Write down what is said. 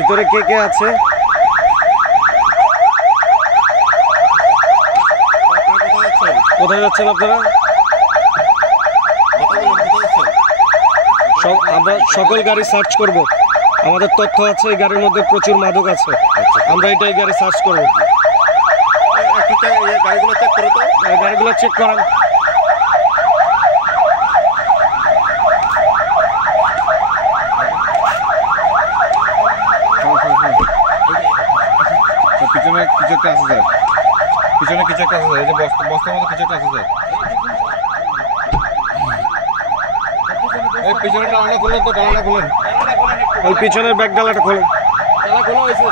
ভিতরে কে কে আছে? কোথায় যাচ্ছেন আপনারা? আমরা সকল গাড়ি সার্চ করব। আমাদের তথ্য আছে এই গাড়ির মধ্যে প্রচুর মাদক আছে। আমরা এই গাড়ি সার্চ করব। গাড়িগুলো চেক করো তো। গাড়িগুলো চেক করেন। পিছনে কিছু একটা আছে স্যার, পিছনে কিছু একটা আছে স্যার, এই যে বস্তার মধ্যে কিছু একটা আছে স্যার। এই পিছনে ডালাটা খুলেন তো, ডালাটা খুলেন। ওই পিছনের ব্যাগ ডালাটা খোলেন। ডালা খোলা হয়েছে।